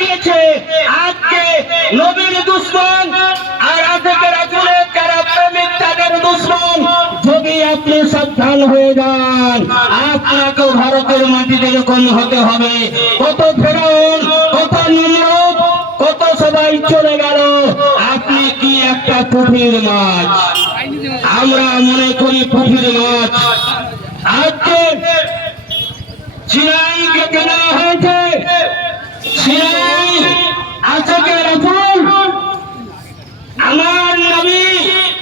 গিয়েছে। আজকে নবীর দুশমন আর আজকে রাসূলের যারা প্রেমিক তাদের দুশমন। যদি আপনি সাবধান হয়ে যান, আপনাকে ভারতের মাটিতে এরকম হতে হবে। কত ফেরাউন, কত নমরুদ, কত সবাই চলে গেল, আপনি কি একটা পুঁটির মাছ? আমরা মনে করি পুঁটির মাছ। আজকে সিনাইকে কেনা হয়েছে, সিনাই আজকে রাসূল আমার নবী,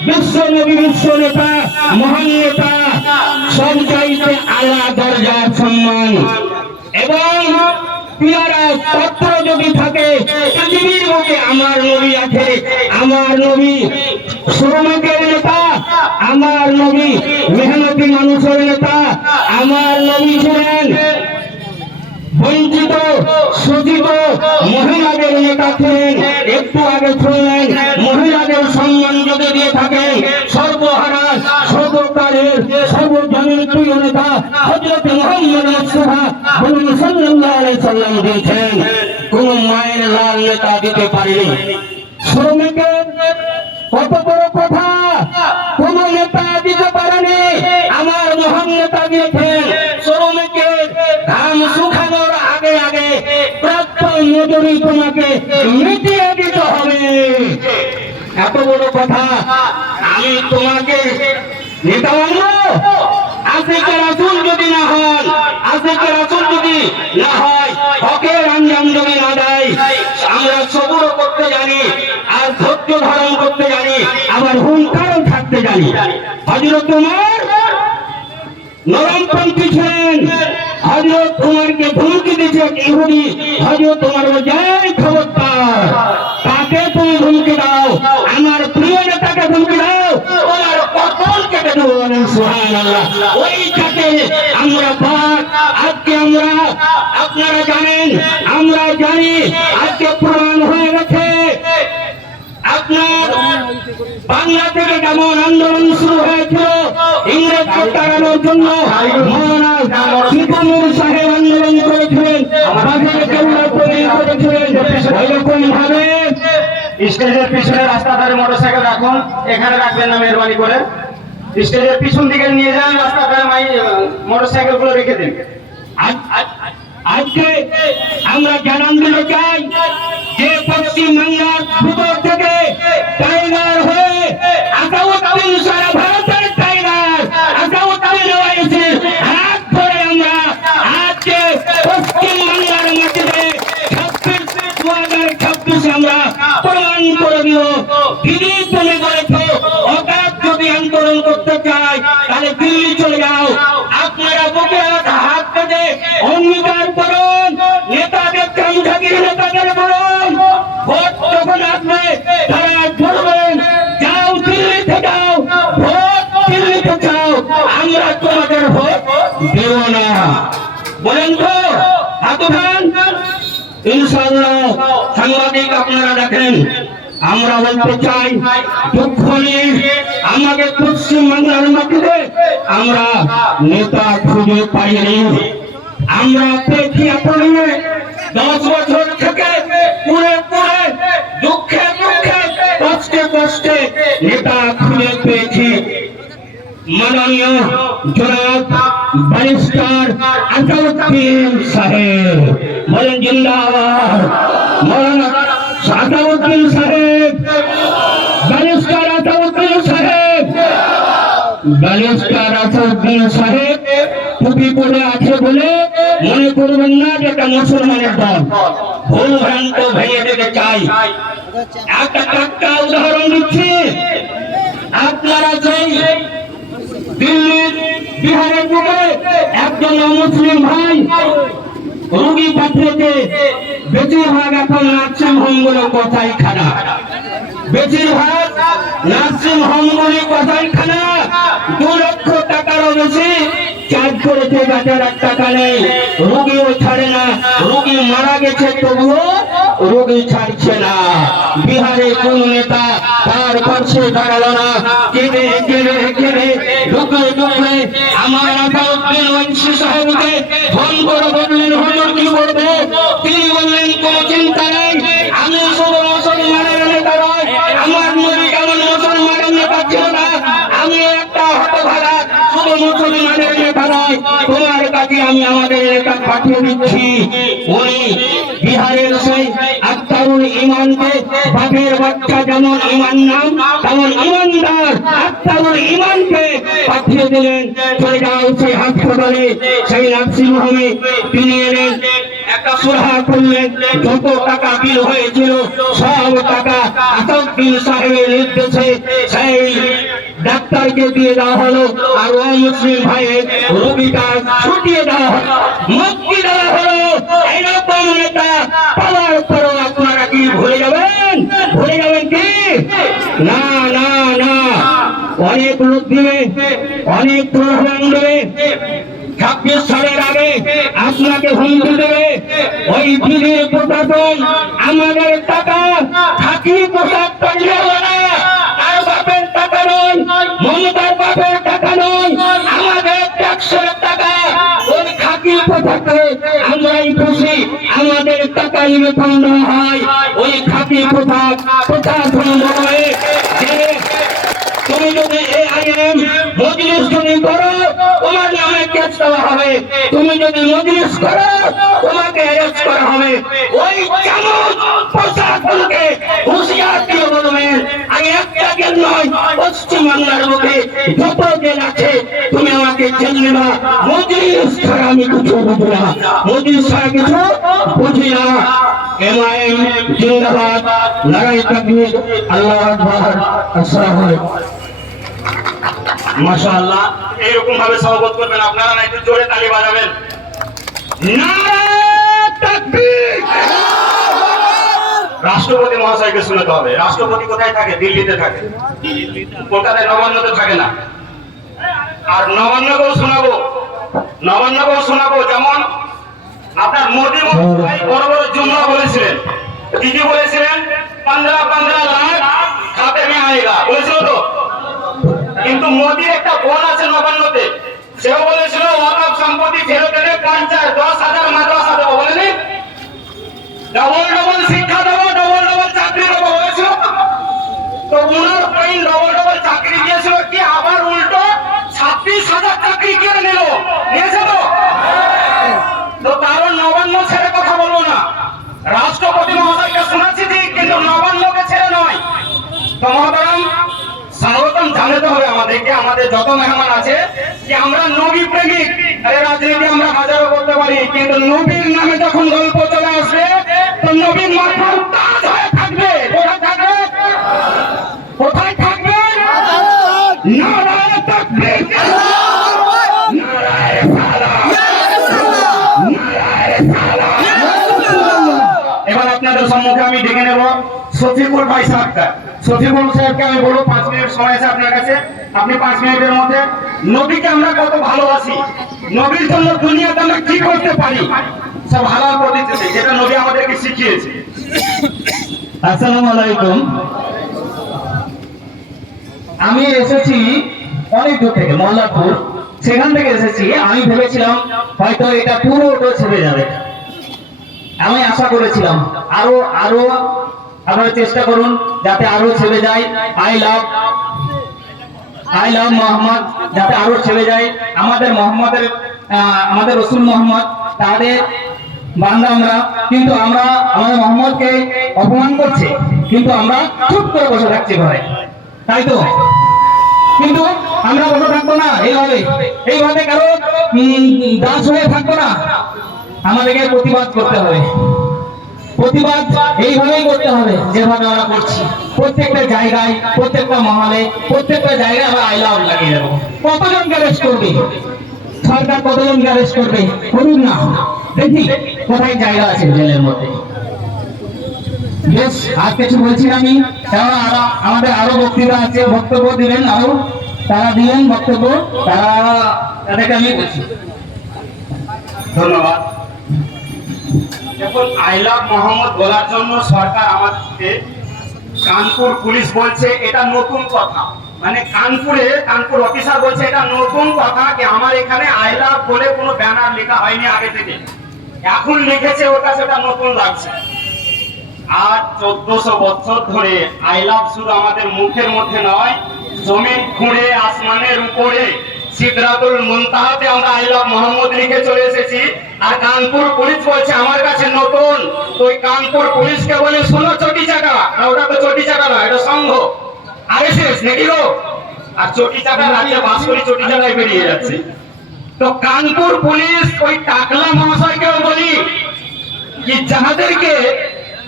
বিশ্ব নবী, বিশ্ব নেতা, মহান নেতা, সব চাইতে আলা দরজার সম্মান। এবং পিয়ারা পত্র যদি থাকে পৃথিবীর মধ্যে আমার নবী আছে। আমার নবী শ্রমিকের নেতা, আমার নবী মেহনতি মানুষের নেতা, আমার নবী ছিলেন বঞ্চিত শোষিত মহিলাদের নেতা ছিলেন। একটু আগে শুনলেন মহিলাদের সম্মান যদি দিয়ে থাকেন সর্বহারা সর্বকালের সর্বজনের প্রিয় নেতা হযরত মুহাম্মদ মুস্তাফা সাল্লাল্লাহু আলাইহি সাল্লাম দিয়েছেন। কোন মায়ের লাল নেতা দিতে পারেনি। শ্রমিকের কত বড় কথা, কোন নেতা দিতে পারেনি, আমার মহান নেতা দিয়েছেন। শ্রমিকের ঘাম শুকানোর আগে আগে প্রাপ্য মজুরি তোমাকে মিটিয়ে দিতে হবে। এত বড় কথা, আমি তোমাকে নেতা বানাবো? আশিকে রাসূল যদি না হন, আশিকে রাসূল যদি না হয়, হকের আঞ্জাম যদি না দেয়, আমরা সবুর করতে জানি আর ধৈর্য ধারণ করতে জানি, আবার হুঙ্কারও থাকতে জানি। হযরত ওমর নরমপন্থী ছিলেন। হযরত ওমরকে ধমকি দিয়েছে ইহুদি। হযরত ওমর বলেন খবরদার, তাকে তুমি ধমকি দাও, আমার প্রিয় নেতাকে ধমকি দাও, তোমার কপাল কেটে দেবো। সুবহানাল্লাহ। ওইটাকে আমরা পাক। আজকে আমরা, আপনারা জানেন, আমরা জানি, আজকে প্রমাণ হয়ে গেছে। আপনার বাংলা থেকে যেমন আন্দোলন শুরু হয়েছিল ইংরেজকে তাড়ানোর জন্য, মৌলানা শিবনুর সাহেব আন্দোলন করেছিলেন, বাজারে কেউলা তৈরি করেছিলেন। ওইরকম ভাবে স্টেজের পিছনে রাস্তা ধারে মোটরসাইকেল রাখুন, এখানে রাখবেন না মেহরবানি করে। স্টেজের পিছন দিকে নিয়ে যান, রাস্তা ধারে মোটরসাইকেল গুলো রেখে দিন। আজকে আমরা জানান দিতে চাই যে পশ্চিমবাংলার ভিতর থেকে টাইগার হয়ে আসাউদ্দিন সারা ভারতের টাইগার আসাউদ্দিন ওয়াইসির হাত ধরে আমরা আজকে পশ্চিমবাংলার মাটিতে 2026 আমরা প্রমাণ করে দিব। দিদি তুমি বলেছো অকাত যদি আন্দোলন করতে চাই তাহলে দিল্লি চলে যাও। আপনারা বুকে হাত পেতে অঙ্গীকার করুন, নেতাদের চামচাগিরি নেতাদের বলুন, ভোট যখন আসবে তারা বলবেন যাও দিল্লিতে যাও, ভোট দিল্লিতে যাও, আমরা তোমাদের ভোট দেব না। বলেন তো হাত উঠান। ইনশাআল্লাহ সাংবাদিক আপনারা দেখেন, আমরা বলতে চাই দুঃখ নিয়ে আমাদের পশ্চিমবাংলার মাটিতে আমরা নেতা খুঁজে পাইনি। আমরা পেয়েছি এতদিনে 10 বছর থেকে পুরে পুরে দুঃখে দুঃখে কষ্টে কষ্টে নেতা খুঁজে পেয়েছি। মাননীয় জনাব ব্যারিস্টার আসাউদ্দিন সাহেব, বলেন জিন্দাবাদ। মৌলানা আসাউদ্দিন সাহেব, ব্যারিস্টার আসাউদ্দিন সাহেব, ব্যারিস্টার আসাউদ্দিন সাহেব টুপি পরে আছে বলে মনে করবেন না যে এটা মুসলমানের দল। ভুল ভ্রান্ত ভেঙে দিতে চাই। একটা উদাহরণ দিচ্ছি। আপনারা সেই দিল্লির বিহারের বুকে একজন মুসলিম ভাই রোগী পাঠিয়েছে, বেশিরভাগ এখন নার্সিং হোম গুলো কোথায় খানা, বেশিরভাগ নার্সিং হোম গুলি কোথায় খানা। 2 লক্ষ টাকারও বেশি চার্জ করেছে, বেচার টাকা নেই, রোগীও ছাড়ে না, রোগী মারা গেছে তবুও রোগী ছাড়ছে না। বিহারে কোন নেতা তার পাশে দাঁড়ালো না। কেঁদে কেঁদে কেঁদে ঢুকে ঢুকে আমার আসাউদ্দিন ওয়াইসি সাহেবকে ফোন করে বললেন হুজুর কি করবো? তিনি বললেন কোন চিন্তা দিচ্ছি, উনি বিহারের সেই আক্তারুল ইমানকে বাঘের বাচ্চা যেমন ইমান নাম তেমন ইমানদার আক্তারুল ইমানকে পাঠিয়ে দিলেন। চলে যাও সেই হাসপাতালে, সেই নার্সিং হোমে তিনি এলেন, একটা সুরাহা করলেন, যত টাকা বিল হয়েছিল সব টাকা আসাদুদ্দিন সাহেবের নির্দেশে সেই ডাক্তারকে দিয়ে দেওয়া হলো, আর ও মুসলিম ভাইয়ের রোগীটা ছুটিয়ে দেওয়া হলো, মুক্তি দেওয়া হলো। এরকম নেতা পাওয়ার পরও আপনারা কি ভুলে যাবেন? ভুলে যাবেন কি? না না না, অনেক লোক দিবে, অনেক প্রোগ্রাম দেবে, 26 সালের আগে আপনাকে হুমকি দেবে। ওই দিনের প্রশাসন আমাদের টাকা খাকি পোশাক পরিয়ে না, আর বাপের টাকা নয়, মমতার বাপের টাকা নয়, আমাদের ট্যাক্সের টাকা। ওই খাকি পোশাকে আমরাই খুশি, আমাদের টাকাই বেতন দেওয়া হয়। ওই খাকি পোশাক প্রশাসন বলে যে তুমি যদি এআইএম মজলিস যদি করো তোমার নামে কেস দেওয়া হবে, তুমি যদি মজলিস করো তোমাকে অ্যারেস্ট করা হবে। ওই চামচ প্রশাসনকে হুঁশিয়ার দিয়ে বলবেন, আমি একটা জেল নয়, পশ্চিমবাংলার মুখে যত জেল আছে তুমি আমাকে জেল নেবা, মজলিস ছাড়া আমি কিছু বুঝি না, মজলিস ছাড়া কিছু বুঝি না। এমআইএম জিন্দাবাদ, লড়াই তাকবীর, আল্লাহু আকবার, আসসালামু আলাইকুম। মাশাআল্লাহ, এইরকম ভাবে সভাপত করবেন আপনারা, না একটু জোরে তালি বাজাবেন। নারায়ে তাকবীর। রাষ্ট্রপতি মহাশয়কে শুনতে হবে। রাষ্ট্রপতি কোথায় থাকে? দিল্লিতে থাকে, কলকাতায় নবান্নতে থাকে না। আর নবান্নকেও শোনাবো, যেমন আপনার মোদী মহাশয় বড় বড় জুমলা বলেছিলেন, দিদি বলেছিলেন 15 লাখ খাতে মে আয়েগা, বলেছিল তো। কিন্তু মোদীর একটা বোন আছে নবান্নতে, সেও বলেছিল ওয়াকফ সম্পত্তি ফেরত এনে 10,000 মাদ্রাসা দেবো, বলেনি? ডবল শিক্ষা দেবো, ডবল চাকরি দেবো বলেছিল। তো উনার পয়েন্ট ডবল চাকরি দিয়েছিল কি, আবার উল্টো 26,000 চাকরি কেড়ে নিয়েছে তো। তো কারণ নবান্ন ছেড়ে কথা বলবো না, রাষ্ট্রপতি মহোদয়কে শোনাচ্ছি ঠিক, কিন্তু নবান্নকে ছেড়ে নয়। তো মহোদরাম স্বাগতম জানাতে হবে আমাদেরকে, আমাদের যত মেহমান আছে, যে আমরা নবী প্রেমিক। আরে রাজনীতি আমরা হাজারো করতে পারি, কিন্তু নবীর নামে যখন গল্প চলে আসবে তো নবীর মাথার তাজ হয়ে থাকবে। কোথায় থাকবে? কোথায় থাকবে? নারায়ে তাকবীর, নারায়ে সালাম, নারায়ে সালাম। এবার আপনাদের সম্মুখে আমি ডেকে নেব শফিকুল ভাই সাহেবকে। শফিকুল সাহেবকে আমি বলবো 5 মিনিট সময় আছে আপনার কাছে, আপনি 5 মিনিটের মধ্যে নবীকে আমরা কত ভালোবাসি, নবীর জন্য দুনিয়াতে আমরা কি করতে পারি, সব হালাল পদ্ধতিতে, যেটা নবী আমাদেরকে শিখিয়েছে। আসসালামু আলাইকুম। আমি এসেছি অনেক দূর থেকে, মোল্লারপুর, সেখান থেকে এসেছি। আমি ভেবেছিলাম হয়তো এটা পুরো ছেড়ে যাবে, আমি আশা করেছিলাম আরো আপনারা চেষ্টা করুন যাতে আরো ছেড়ে যায়। আই লাভ মোহাম্মদ, যাতে আরো ছেড়ে যায়। আমাদের রসুল মোহাম্মদ তাদের বান্দা আমরা, কিন্তু আমরা আমাদের মোহাম্মদকে অপমান করছে, কিন্তু আমরা চুপ করে বসে থাকছি ঘরে, তাই তো? কিন্তু আমরা বসে থাকবো না এইভাবে কারো দাস হয়ে থাকবো না, আমাদেরকে প্রতিবাদ করতে হবে। প্রতিবাদ এইভাবেই করতে হবে যেভাবে আমরা করছি। প্রত্যেকটা জায়গায়, প্রত্যেকটা মহলে, প্রত্যেকটা জায়গায় আমরা আই লাভ লাগিয়ে দেবো। কতজনকে অ্যারেস্ট করবে সরকার? কতজনকে অ্যারেস্ট করবে? করুন না, দেখি কোথায় জায়গা আছে জেলের মধ্যে। বেশ, আর কিছু বলছি না আমি, কারণ আমাদের আরো বক্তৃতা আছে, বক্তব্য দিবেন আরো, তারা দিলেন বক্তব্য, তাদেরকে আমি বলছি। ধন্যবাদ। দেখুন, আই লাভ মোহাম্মদ বলার জন্য সরকার আমাদেরকে, কানপুর পুলিশ বলছে এটা নতুন কথা, মানে কানপুর অফিসার বলছে এটা নতুন কথা, কি আমার এখানে আই লাভ বলে কোনো ব্যানার লেখা হয়নি আগে থেকে, এখন লিখেছে, ওটা সেটা নতুন লাগছে। আর 1400 বছর ধরে আই লাভ শুধু আমাদের মুখের মধ্যে নয়, জমিন খুঁড়ে আসমানের উপরে সিদরাতুল মুনতাহাতে আমরা আই লাভ মোহাম্মদ লিখে চলে এসেছি। আর কানপুর পুলিশ বলছে আমার কাছে নতুন। তো ওই কানপুর পুলিশকে বলে শোনো চটি চাকা, না ওটা তো চটি চাকা না, এটা সংঘ আরএসএস নাকি গো। আর চটি চাকা রাজ্যে বাস করে চটি চাকায় বেরিয়ে যাচ্ছে। তো কানপুর পুলিশ ওই টাকলা মহাশয়কেও বলি কি যাহাদেরকে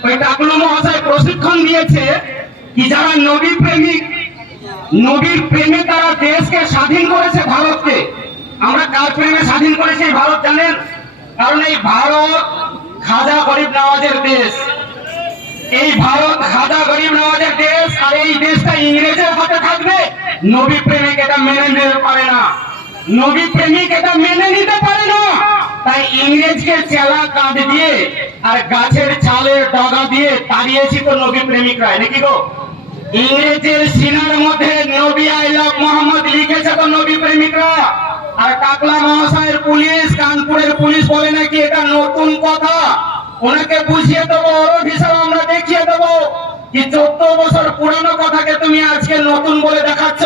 ওই টাকলু মহাশয় প্রশিক্ষণ দিয়েছে কি যারা নবী প্রেমিক, নবীর প্রেমে তারা দেশকে স্বাধীন করেছে ভারতকে। আমরা কার প্রেমে স্বাধীন করেছি এই ভারত জানেন? কারণ এই ভারত খাজা গরিব নওয়াজের দেশ। এই ভারত খাজা গরিব নওয়াজের দেশ। আর এই দেশটা ইংরেজের হাতে থাকবে, নবী প্রেমিক এটা মেনে নিতে পারে না। নবী প্রেমিক এটা মেনে নিতে পারে না। তাই ইংরেজকে চেলা কাঁধ দিয়ে আর গাছের ছালের ডগা দিয়ে তাড়িয়েছি তো নবী প্রেমিকরা, নাকি গো? ইংরেজের সিনার মধ্যে নবী আই লাভ মোহাম্মদ লিখেছে তো নবী প্রেমিকরা। আর টাকলা মহাশয়ের পুলিশ, কানপুরের পুলিশ বলে নাকি এটা নতুন কথা। ওনাকে বুঝিয়ে দেবো, ওর হিসাব আমরা দেখিয়ে দেবো কি 14 বছর পুরানো কথাকে তুমি আজকে নতুন বলে দেখাচ্ছ,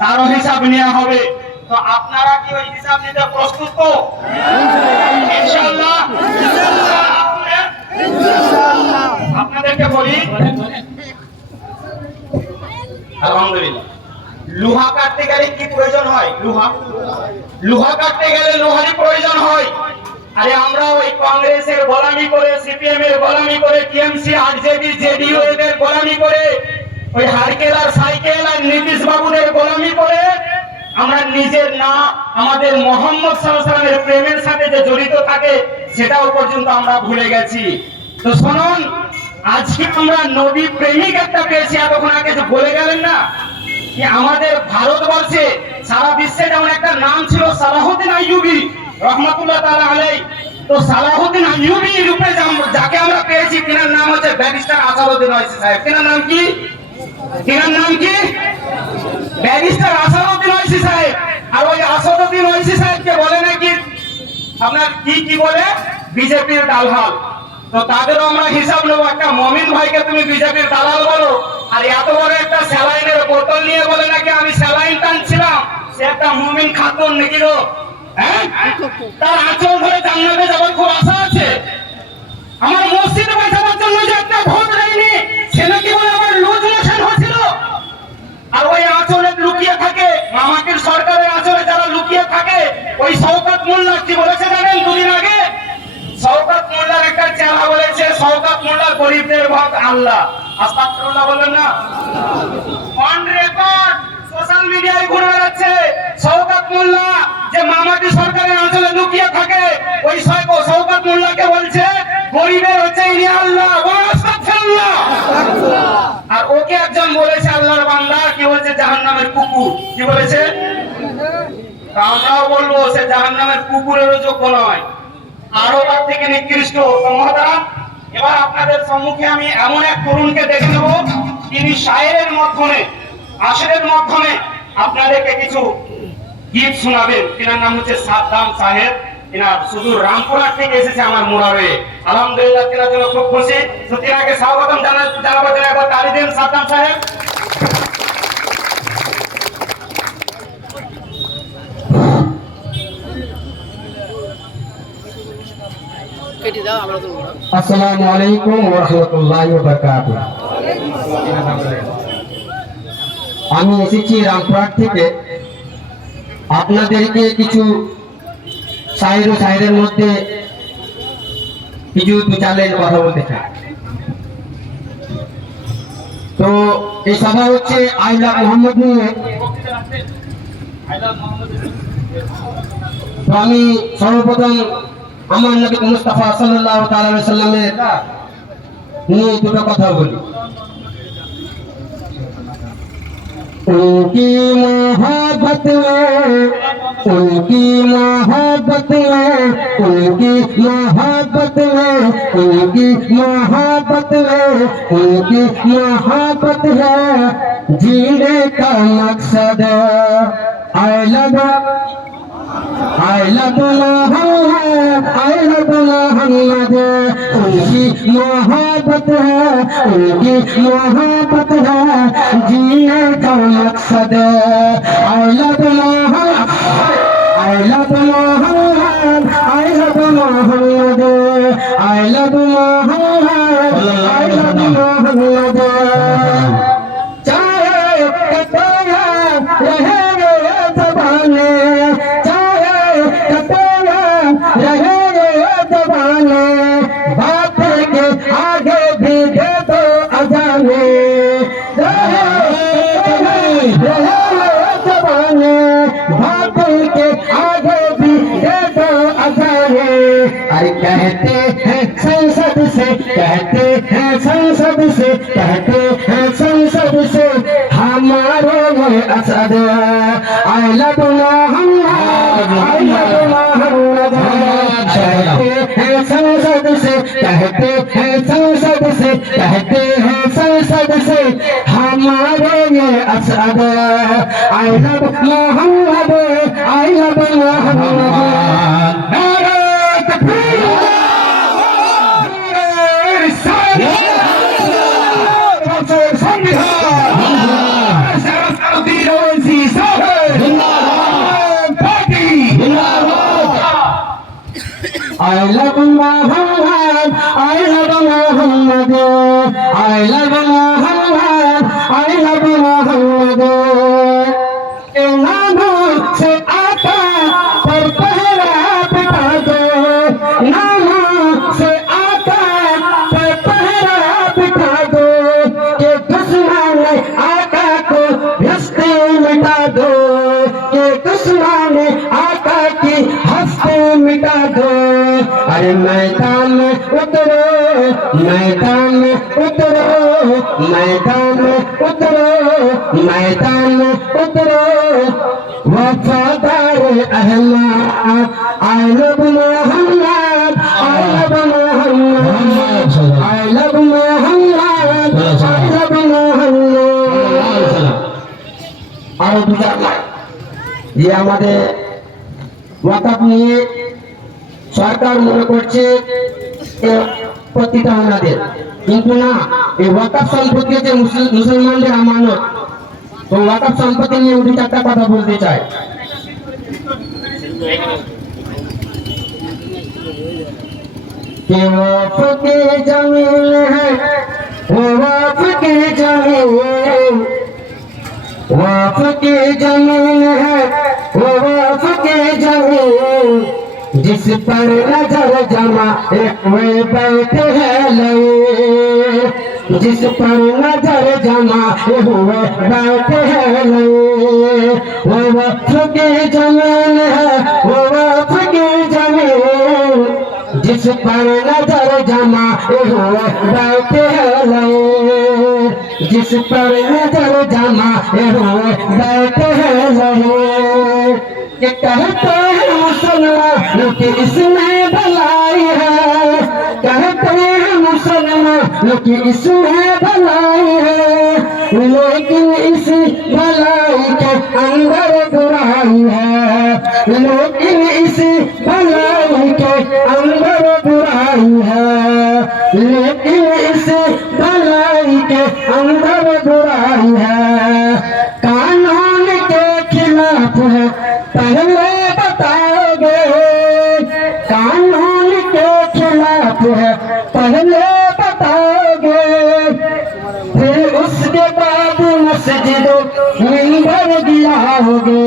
তারও হিসাব নেওয়া হবে। তো আপনারা কি ওই হিসাব নিতে প্রস্তুত তো? ইনশাআল্লাহ। আপনাদেরকে বলি আলহামদুলিল্লাহ, লোহা কাটতে গেলে কি প্রয়োজন হয়? লোহা কাটতে গেলে লোহারই প্রয়োজন হয়। আরে আমরা ওই কংগ্রেসের গোলামি করে, সিপিএম এর গোলামি করে, টিএমসি আরজেডি জেডিইউ এদের গোলামি করে, ওই হারকেল আর সাইকেল আর নীতিশ বাবুদের গোলামি করে আমরা নিজের না আমাদের মোহাম্মদ সাল্লাল্লাহু আলাইহি ওয়াসাল্লামের প্রেমের সাথে যে জড়িত থাকে সেটাও পর্যন্ত আমরা ভুলে গেছি। তো শুনুন, আজকে আমরা নবী প্রেমিক একটা পেয়েছি। এতক্ষণ আগে যে বলে গেলেন না কি আমাদের ভারতবর্ষে সারা বিশ্বে যেমন একটা নাম ছিল সালাহুদ্দিন আইয়ুবী রহমাতুল্লাহ তাআলা আলাইহি। তো সালাহুদ্দিন আইয়ুবী রূপে যাকে আমরা পেয়েছি তিনার নাম হচ্ছে ব্যারিস্টার আসাদউদ্দিন ওয়াইসি সাহেব। তিনার নাম কি? তিনার নাম কি? ব্যারিস্টার আসাদউদ্দিন ওয়াইসি সাহেব। আর ওই আসাদউদ্দিন ওয়াইসি সাহেবকে বলে নাকি আপনার কি বলে বিজেপির দালাল। তো তাদেরও আমরা হিসাব নেবো। একটা মমিন ভাইকে তুমি বিজেপির দালাল বলো, আর এত বড় একটা স্যালাইনের বোতল নিয়ে বলে নাকি আমি স্যালাইন টানছিলাম, সে একটা মমিন খাতুন নাকি গো? হ্যাঁ, তার আঁচল ধরে জান্নাতে যাবার খুব আশা আছে। আমার মসজিদে বসাবার জন্য যে একটা ভোট দেয়নি, সে নাকি বলে আমার লুজ মোশন হয়েছিল। আর ওই আঁচলে লুকিয়ে থাকে, মামাটির সরকারের আঁচলে যারা লুকিয়ে থাকে, ওই শওকত মোল্লা কি বলেছে জানেন দুদিন আগে? শওকত মোল্লার একটা চেলা বলেছে, শওকত মোল্লা গরিবদের ভক্ত আল্লাহ। আস্তাগফিরুল্লাহ বলেন না? অন রেকর্ড সোশ্যাল মিডিয়ায় ঘুরে বেড়াচ্ছে শওকত মোল্লা যে মামাটি সরকারের আঁচলে লুকিয়ে থাকে, ওই শওকত মোল্লাকে বলছে গরিবের হচ্ছে ইনি আল্লাহ। আস্তাগফিরুল্লাহ। আর ওকে একজন বলেছে আল্লাহর বান্দা, কি বলছে জাহান্নামের কুকুর। কি বলেছে? আমরাও বলবো সে জাহান্নামের কুকুরেরও যোগ্য নয়, আরো তার থেকে নিকৃষ্ট। মহতারাম, এবার আপনাদের সম্মুখে আমি এমন এক তরুণকে দেখে নেব, তিনি শায়েরের মাধ্যমে, আশিরের মাধ্যমে আপনাদেরকে কিছু গীত শোনাবেন। তিনার নাম হচ্ছে সাদ্দাম সাহেব। তিনার শুধু রামপুরহাট থেকে এসেছে আমার মুরারে। আলহামদুলিল্লাহ, তিনার জন্য খুব খুশি। তো তিনাকে স্বাগতম জানাবার জন্য একবার তালি দিন সাদ্দাম সাহেব। আসসালামু আলাইকুম ওয়া রাহমাতুল্লাহি ওয়া বারাকাতুহু। আমি এসেছি রামপুরহাট থেকে আপনাদেরকে কিছু শায়েরের মধ্যে কিছু দু চার লাইন কথা বলতে চাই। তো এই সভা হচ্ছে আই লাভ মোহাম্মদ নিয়ে। তো আমি সর্বপ্রথম আমার নবী মুস্তাফা সাল্লাল্লাহু তাআলা আলাইহি সাল্লামের নিয়ে দুটো কথা বলি। उनकी मोहब्बत में, उनकी मोहब्बत में, उनकी मोहब्बत में, उनकी मोहब्बत में, उनकी मोहब्बत है जीने का मकसद। I love Muhammad, I love Muhammad. उनकी मोहब्बत है, उनकी मोहब्बत है जीने का मकसद। I love Muhammad, I love Muhammad, I love Muhammad, I love Muhammad, I love Muhammad. चाहे कतया रहे ज़बाने, चाहे कतया रहे ज़बाने, बात के आगे भी दे दो अजाने, रहे ज़बाने, बात के आगे भी दे दो अजाने। अरे कहते हैं संसद से, कहते हैं संसद से, कहते हैं संसद से हमारे ये Asad. I love Muhammad, I love Muhammad। कहते हैं संसद से, कहते हैं संसद से, कहते हैं संसद से हमारे ये Asad. I love Muhammad, I love Muhammad। नारे तकबीर, नारे रिसालत, संविधान, सरस्वती रोजी साहब, party, I love Muhammad, I love Muhammad, I love Muhammad, I love Muhammad। नामों से आता पर पहरा बिठा दो, नामों से आता पर पहरा बिठा दो, ये दुश्मन आका को हस्ती मिटा दो, ये दुश्मन आका की हस्ती मिटा दो। अरे मैदान में उतरो, मैदान में उतरो, मैदान में उतरो, मैदान में उतरो, वफादार Ahmad. I love Muhammad, I love Muhammad, I love Muhammad, I love Muhammad। আরো দুটা যে আমাদের ওয়াকাফ নিয়ে সরকার মনে করছে প্রতিটা ওনাদের, কিন্তু না, এই ওয়াকাফ সম্পত্তি হচ্ছে মুসলমানদের আমানত। তো ওয়াকাফ সম্পত্তি নিয়ে উঠে চারটা কথা বলতে চাই। कि वक़्फ़ की ज़मीन है, वो वक़्फ़ की ज़मीन, वक़्फ़ की ज़मीन है, वो वक़्फ़ की ज़मीन, जिस पर नजर जमा हुए बैठे हैं लए, जिस पर नजर जमा हुए बैठे हैं लए, वो वक़्फ़ की ज़मीन है, वो वक़्फ़ की ज़मीन, जिस पर नजर जमा हुए बैठे हैं लए, जिस पर नजर जमा हुए बैठे हैं लए। ये कहते हैं मुसलमान कि इसमें भलाई है, कहते हैं मुसलमान कि इसमें भलाई है, लेकिन इस भलाई के अंदर बुराई है, लेकिन इस भलाई के अंदर बुराई है, लेकिन इस भलाई के अंदर बुराई है। कानून के खिलाफ है, पहले बताओगे, कानून के खिलाफ है, पहले बताओगे, फिर उसके बाद मस्जिद मिंबर गिराओगे,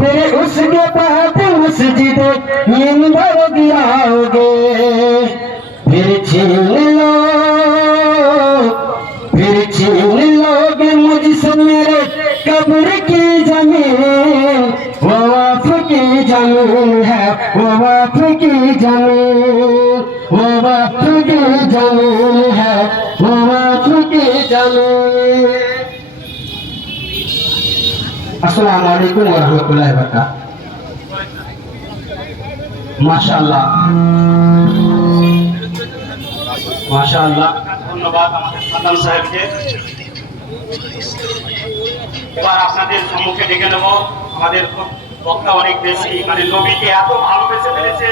फिर उसके बाद मस्जिद मिंबर गिराओगे, फिर छीन लो, फिर छीन लोगे मुझसे मेरे कब्र की जमीन, वो वक़्फ़ की जमीन है, वो वक़्फ़ की जमीन, वो वक़्फ़ की जमीन है, वो वक़्फ़ की जमीन। अस्सलामु अलैकुम व रहमतुल्लाहि व बरकातहू। माशाअल्लाह, माशाअल्लाহ। ধন্যবাদ আমাদের সাদ্দাম সাহেবকে। এবার আপনাদের সম্মুখে ডেকে নেব আমাদের বক্তা অনেক বেশি, মানে নবীকে এত ভালোবেসে ফেলেছে।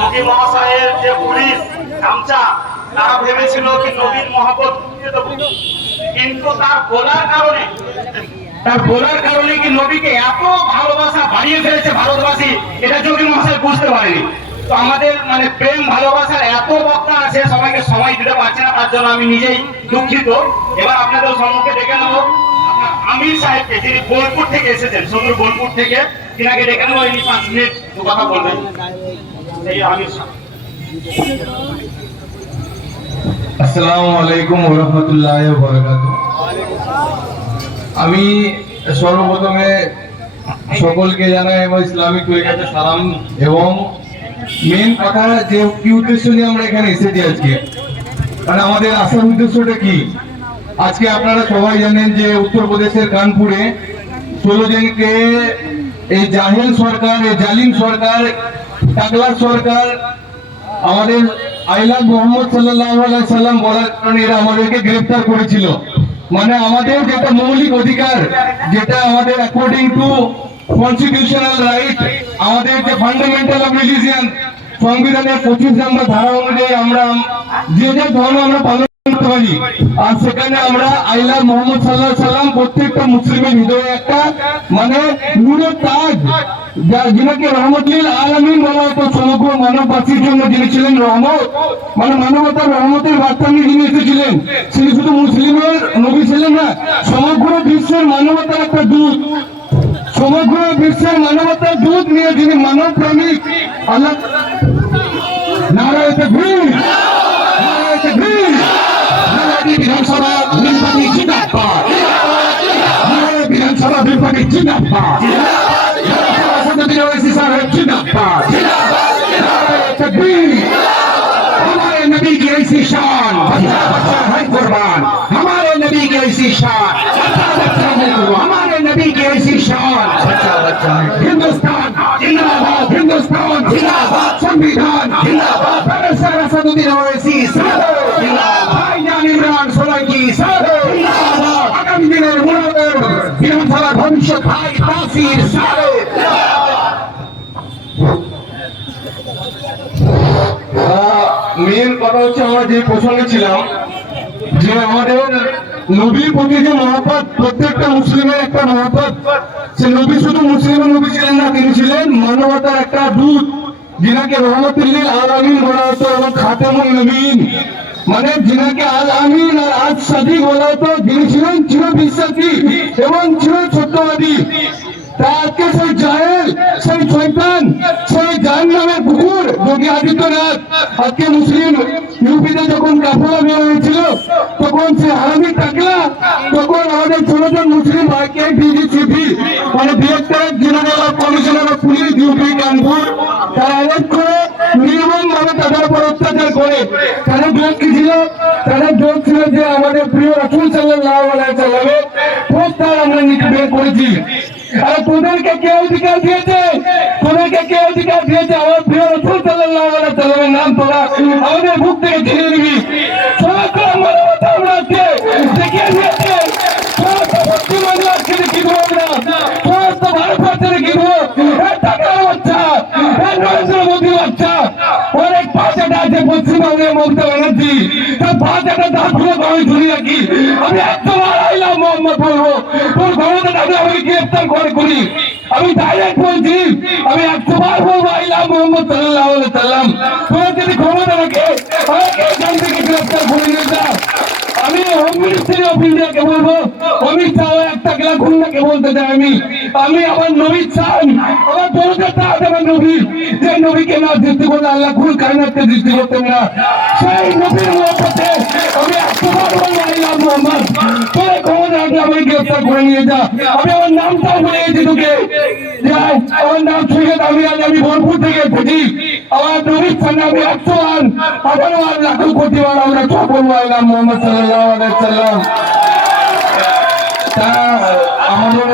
নবী মহাশয়ের যে পুলিশ গামছা, তারা ভেবেছিল কি নবীর মহব্বত দিয়ে দেবো, কিন্তু তার বলার কারণে তার বলার কারণে কি নবীকে এত ভালোবাসা বাড়িয়ে ফেলেছে ভারতবাসী, এটা যোগী মহাশয় বুঝতে পারেনি। তো আমাদের মানে প্রেম ভালোবাসার এত বক্তা আছে, সবাইকে সময় দিতে পারছে না, তার জন্য আমি নিজেই দুঃখিত। এবার আপনাদের সম্মুখে ডেকে নেবো আপনার আমির সাহেবকে, যিনি বোলপুর থেকে এসেছেন, সুদূর বোলপুর থেকে। তিনাকে ডেকে নেবো, ইনি 5 মিনিট দু কথা বলবেন। এই আমির সাহেব। আসসালামু আলাইকুম ওয়া রাহমাতুল্লাহি ওয়া বারাকাতুহু। আমি সর্বপ্রথমে সকলকে জানাই আমার ইসলামিক তরিকাতে সালাম, এবং মেন কথা যে কি উদ্দেশ্য নিয়ে আমরা এখানে এসেছি আজকে, মানে আমাদের আসার উদ্দেশ্যটা কি। আজকে আপনারা সবাই জানেন যে উত্তরপ্রদেশের কানপুরে 16 জনকে এই জাহেল সরকার, এই জালিম সরকার, টাকলা সরকার আমাদের আইলা মোহাম্মদ সাল্লাল্লাহু আলাইহি সাল্লাম বলার কারণে এরা আমাদেরকে গ্রেফতার করেছিল। মানে আমাদের যেটা মৌলিক অধিকার, যেটা আমাদের অ্যাকর্ডিং টু কনস্টিটিউশনাল রাইট, আমাদের যে ফান্ডামেন্টাল অফ রিলিজিয়ন, সংবিধানের 25 নম্বর ধারা অনুযায়ী আমরা যে যে ধর্ম আমরা পালন করতে পারি, আর সেখানে আমরা আইলা মোহাম্মদ সাল্লাল্লাহু আলাইহি সাল্লাম প্রত্যেকটা মুসলিমের হৃদয়ে একটা মানে নূরের তাজ, যিনাকে রহমতুল আলামিন বলা হতো, সমগ্র মানববাসীর জন্য যিনি ছিলেন রহমত, মানে মানবতার রহমতের বার্তা নিয়ে যিনি এসেছিলেন। তিনি শুধু মুসলিমের নবী ছিলেন না, সমগ্র বিশ্বের মানবতার একটা দূত, সমগ্র বিশ্বের মানবতার দূত নিয়ে যিনি মানব প্রেমিক আল্লাহ। নারায়ে তাকবীর, নারায়ে তাকবীর, নারায়ে বিধানসভা বিলপাতি জিন্দাবাদ, নারায়ে বিধানসভা বিলপাতি জিন্দাবাদ, हमारे नबी की ऐसी शान, बच्चा है कुर्बान, हमारे नबी की ऐसी शान, हमारे नबी की ऐसी शान, हिंदुस्तान जिंदाबाद, हिंदुस्तान जिंदाबाद, संविधान जिंदाबाद, प्रोफेसर असदुद्दीन ओवैसी भाईजान इमरान सोलंकी जिंदाबाद, आगामी दिনের মুনাফের বিধানসভা ভবিষ্যৎ ভাই তাসির মেন কথা হচ্ছে আমরা যে প্রসঙ্গে ছিলাম, যে আমাদের নবীর প্রতি যে মহব্বত, প্রত্যেকটা মুসলিমের একটা মহব্বত। সে নবী শুধু মুসলিমের নবী ছিলেন না, তিনি ছিলেন মানবতার একটা দূত, যিনাকে রহমতুল আলামিন বলা হতো, এবং খাতেমুন নবীন, মানে যিনাকে আল আমিন আর আজ সাদিক বলা হতো, যিনি ছিলেন চিরবিশ্বাসী এবং চির সত্যবাদী। আজকে সেই জাহেল, সেই শয়তান, সেই জাহান্নামের কুকুর যোগী আদিত্যনাথ আজকে মুসলিম ইউপিতে যখন কাফেলা বের হয়েছিল, তখন সে হারামি টাকলা, তখন আমাদের 16 জন মুসলিম ভাইকে ডিজিসিপি মানে directorate general of commissioner of police UP Kanpur, তারা অ্যারেস্ট করে নির্মম ভাবে তাদের উপর অত্যাচার করে। তাদের দোষ কি ছিল? তাদের দোষ ছিল যে আমাদের প্রিয় রাসূল সাল্লাল্লাহু আলাইহি সাল্লামের পোস্টার আমরা বের করেছি। আর তোদেরকে কে অধিকার দিয়েছে? তোদেরকে কে অধিকার দিয়েছে আমার প্রিয় রাসূল সাল্লাল্লাহু আলাইহি সাল্লামের নাম তোরা আমাদের বুক থেকে ছিনিয়ে নিবি? সমগ্র মানবতা আমরা আজকে দেখিয়ে দিয়েছে, সমস্ত পশ্চিমবঙ্গ আজকে দেখিয়ে দেবো আমরা, সমস্ত ভারতবর্ষে দেখিয়ে দেবো। টাকার বাচ্চা, নরেন্দ্র মোদী বাচ্চা, অনেক পাঁচাটা আছে পশ্চিমবঙ্গের মমতা ব্যানার্জি, তার পাঁচাটা দাঁতগুলো আমি ধরে রাখি। আমি একবার আইলাম মোহাম্মদ বলবো, তোর ক্ষমতাটা আমাকে গ্রেফতার করি। আমি ডাইরেক্ট বলছি, আমি 100বার বলবো আইলাম মোহাম্মদ সাল্লাল্লাহু আলাইহি সাল্লাম। তোর যদি ক্ষমতা রাখে আমাকে এখান থেকে গ্রেফতার করে নিয়ে যা। আমি হোম মিনিস্ট্রি অফ ইন্ডিয়াকে বলবো, অমিত শাহ একটা গেলা গুন্ডাকে বলতে চাই আমি আমার নবী চান, আমার বলতে চাই আমার নবী, যে নবীকে না সৃষ্টি করলে আল্লাহ কুল কায়নাতকে সৃষ্টি করতেন না, সেই নবীর মহব্বতে আমি 100বার বলবো আইলাম মোহাম্মদ, তোর ক্ষমতা রাখলে আমাকে গ্রেফতার করে নিয়ে যা। আমি আমার নামটাও বলে গেছি তোকে, আমার নাম সৈয়দ আমিরাজ, আমি বোলপুর থেকে এসেছি। আমার নবীর সামনে আমি 100বার 18বার লাখ কোটি বার আমরা সব বলবো আইলাম মোহাম্মদ সাল্লাল্লাহু আলাইহি সাল্লাম। তা আমাদের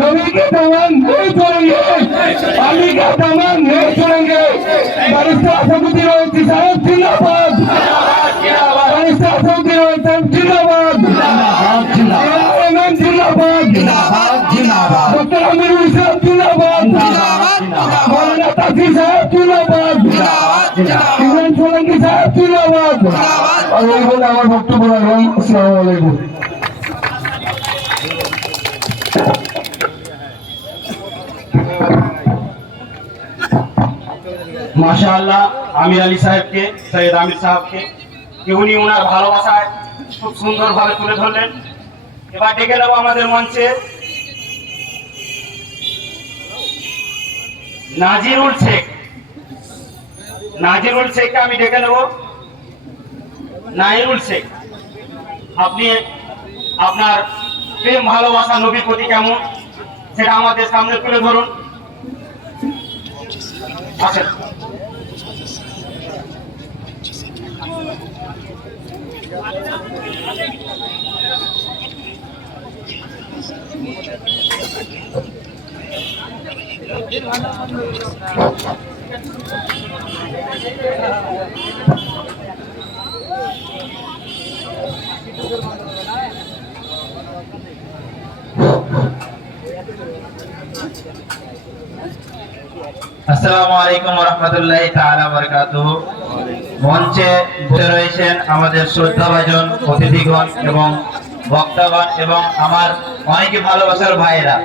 नबी के दामन नहीं छोड़ेंगे, अली का दामन नहीं छोड़ेंगे। बारिस्टर असदुद्दीन ओवैसी साहब जिंदाबाद, बारिस्टर असदुद्दीन ओवैसी साहब जिंदाबाद, जिंदाबाद, डॉक्टर आमिर साहब जिंदाबाद, मौलाना तासीर साहब जिंदाबाद, इमरान सोलंकी साहब जिंदाबाद, আর এই বলে আমার বক্তব্য রাখলাম। আসসালামু আলাইকুম। মাশাআল্লাহ আমির আলী সাহেবকে, সৈয়দ আমির সাহেবকে উনি ওনার ভালোবাসায় খুব সুন্দরভাবে তুলে ধরলেন। এবার ডেকে নেব আমাদের মঞ্চে নাজিরুল শেখ। নাজিরুল শেখকে আমি ডেকে নেব। নাইরুল শেখ, আপনি আপনার প্রেম ভালোবাসা নবীর প্রতি কেমন সেটা আমাদের সামনে তুলে ধরুন। আসেন। আসসালামু আলাইকুম ওয়া রাহমাতুল্লাহি তাআলা ওয়া বারাকাতুহু। মঞ্চে বসে রয়েছেন আমাদের শ্রদ্ধাভাজন অতিথিগণ এবং বক্তাগণ এবং আমার অনেকে ভালোবাসার ভাইয়েরা।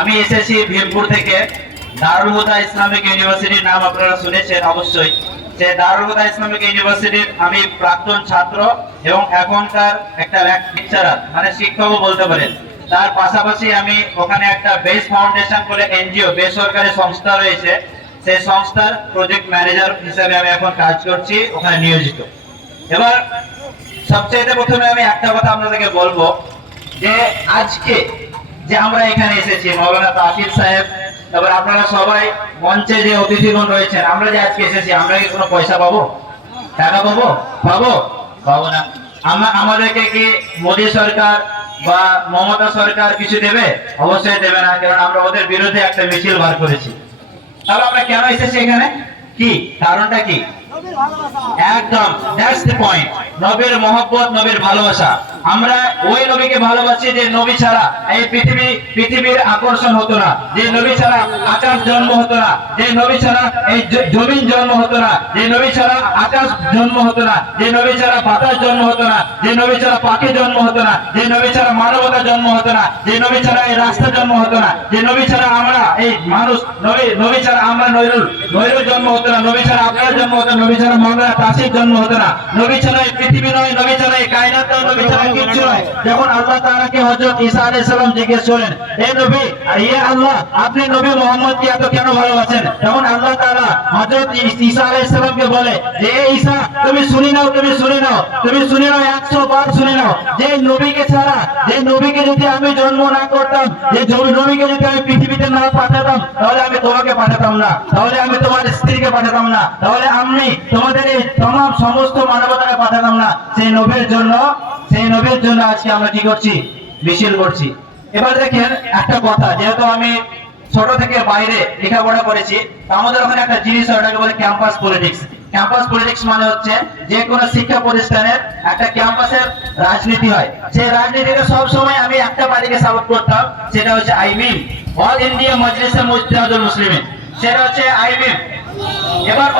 আমি এসেছি ভীমপুর থেকে। দারুল হুদা ইসলামিক ইউনিভার্সিটির নাম আপনারা শুনেছেন অবশ্যই। যে দারুল হুদা ইসলামিক ইউনিভার্সিটির আমি প্রাক্তন ছাত্র এবং এখনকার একটা লেকচারার, মানে শিক্ষকও বলতে পারেন। তার পাশাপাশি আমি ওখানে একটা বেস ফাউন্ডেশন বলে এনজিও, বেসরকারি সংস্থা রয়েছে, সেই সংস্থার প্রজেক্ট ম্যানেজার হিসেবে আমি এখন কাজ করছি, ওখানে নিয়োজিত। এবার সবচেয়ে প্রথমে আমি একটা কথা আপনাদেরকে বলবো যে আজকে যে আমরা এখানে এসেছি, মাওলানা তাফির সাহেব, তারপর আপনারা সবাই মঞ্চে যে অতিথিগণ রয়েছেন, আমরা যে আজকে এসেছি, আমরা কি কোনো পয়সা পাবো, টাকা পাবো? পাবো না। আমাদেরকে কি মোদী সরকার বা মমতা সরকার কিছু দেবে? অবশ্যই দেবে না, কারণ আমরা ওদের বিরুদ্ধে একটা মিছিল বার করেছি। তাহলে আমরা কেন এসেছি এখানে? কি কারণটা কি? একদম দ্যাটস দ্য পয়েন্ট। নবীর মহব্বত, নবীর ভালোবাসা। আমরা ওই নবীকে ভালোবাসি যে নবী ছাড়া এই পৃথিবীর আকর্ষণ হতো না, যে নবী ছাড়া আকাশ জন্ম হতো না, যে নবী ছাড়া এই জমিন জন্ম হতো না, যে নবী ছাড়া আকাশ জন্ম হতো না, যে নবী ছাড়া বাতাস জন্ম হতো না, যে নবী ছাড়া পাখি জন্ম হতো না, যে নবী ছাড়া মানবতা জন্ম হতো না, যে নবী ছাড়া এই রাস্তা জন্ম হতো না, যে নবী ছাড়া আমরা এই মানুষ, নবী ছাড়া আমরা নৈরুল জন্ম হতো না, নবী ছাড়া আপনার জন্ম হতো না, নবী ছাড়া মাওলানা তাসির জন্ম হতো না, নবী ছাড়া এই পৃথিবী নয়, নবী ছাড়া এই কায়নাত নয়, নবী ছাড়া কিচ্ছু নয়। যখন আল্লাহ তাআলাকে হযরত ঈসা আলাইহিস সালাম জিজ্ঞেস করেন, এই নবী, ইয়া আল্লাহ, আপনি নবী মুহাম্মদকে এত কেন ভালোবাসেন? তখন আল্লাহ তাআলা হযরত ঈসা আলাইহিস সালামকে বলে যে হে ঈসা, তুমি শুনে নাও 100 বার শুনে নাও, যে নবীকে ছাড়া, যে নবীকে যদি আমি জন্ম না করতাম, যে নবীকে যদি আমি পৃথিবীতে না পাঠাতাম, তাহলে আমি তোমাকে পাঠাতাম না, তাহলে আমি তোমার স্ত্রীকে পাঠাতাম না, তাহলে আমি তোমাদের এই तमाम সমস্ত মানবতাকে পাঠাতাম না। সেই নবীর জন্য আজকে আমরা কি করছি? মিছিল করছি। এবার দেখেন একটা কথা, যেহেতু আমি ছোট থেকে বাইরে লেখাপড়া করেছি, আমাদের ওখানে একটা জিনিস হয়, ওটাকে বলে ক্যাম্পাস পলিটিক্স। ক্যাম্পাস পলিটিক্স মানে হচ্ছে যে কোনো শিক্ষা প্রতিষ্ঠানের একটা ক্যাম্পাসের রাজনীতি হয়। সেই রাজনীতিতে সব সময় আমি একটা পার্টিকে সাপোর্ট করতাম, সেটা হচ্ছে আইমিম, অল ইন্ডিয়া মজলিসে মুজতাহিদুল মুসলিমিন, সেটা হচ্ছে আইমিম। এবার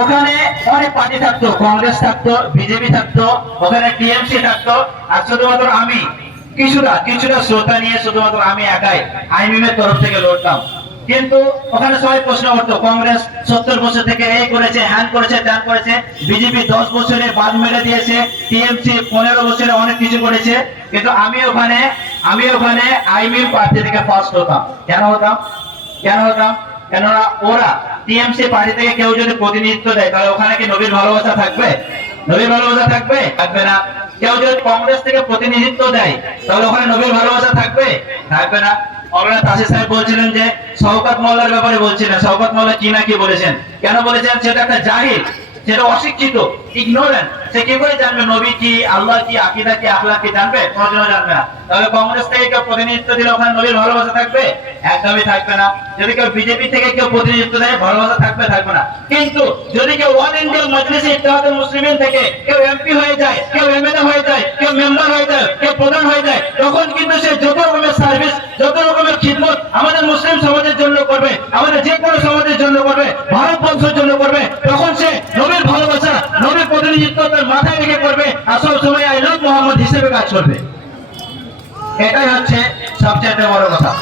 ওখানে অনেক পার্টি থাকতো, কংগ্রেস থাকতো, বিজেপি থাকতো, ওখানে টিএমসি থাকতো, আর শুধুমাত্র আমি কিছুটা শ্রোতা নিয়ে শুধুমাত্র আমি একাই আইমিমের তরফ থেকে লড়তাম। কিন্তু ওখানে সবাই প্রশ্ন করতো, কংগ্রেস 70 বছর থেকে এই করেছে, হ্যান করেছে, ত্যান করেছে, বিজেপি 10 বছরে বাদ মেরে দিয়েছে, টিএমসি 15 বছরে অনেক কিছু করেছে, কিন্তু আমি ওখানে আইমিম পার্টি থেকে ফার্স্ট হতাম। কেন হতাম? কেননা ওরা টিএমসি পার্টি থেকে কেউ যদি প্রতিনিধিত্ব দেয়, তাহলে ওখানে কি নবীর ভালোবাসা থাকবে? থাকবে না। কেউ যদি কংগ্রেস থেকে প্রতিনিধিত্ব দেয়, তাহলে ওখানে নবীর ভালোবাসা থাকবে না। মাওলানা তাসির সাহেব বলছিলেন যে শওকত মোল্লার ব্যাপারে বলছিলেন, শওকত মোল্লা কি না কি বলেছেন, কেন বলেছেন? সেটা একটা জাহিল, সেটা অশিক্ষিত, ইগনোরেন্ট। সে কি করে জানবে নবী কি, আল্লাহ কি, আকীদা কি, আখলাক কি জানবে? কোনোদিনও জানবে না। তাহলে কংগ্রেস থেকে কেউ প্রতিনিধিত্ব দিলে ওখানে নবীর ভালোবাসা থাকবে? একদমই থাকবে না। যদি কেউ বিজেপি থেকে কেউ প্রতিনিধিত্ব দেয়, ভালোবাসা থাকবে না। কিন্তু যদি কেউ অল ইন্ডিয়া মজলিসে ইত্তেহাদুল মুসলিমিন থেকে কেউ এমপি হয়ে যায়, কেউ এমএলএ হয়ে যায়, কেউ মেম্বার হয়ে যায়, কেউ প্রধান হয়ে যায়, তখন কিন্তু সে যত রকমের সার্ভিস, যত রকমের খিদমত আমাদের মুসলিম সমাজের জন্য করবে, আমাদের যে কোনো সমাজের জন্য করবে, ভারতবর্ষ মোহাম্মদ মাথায় রেখে করবে আর সব সময় আই লাভ মোহাম্মদ হিসেবে কাজ করবে। এটাই হচ্ছে সবচেয়ে বড় কথা।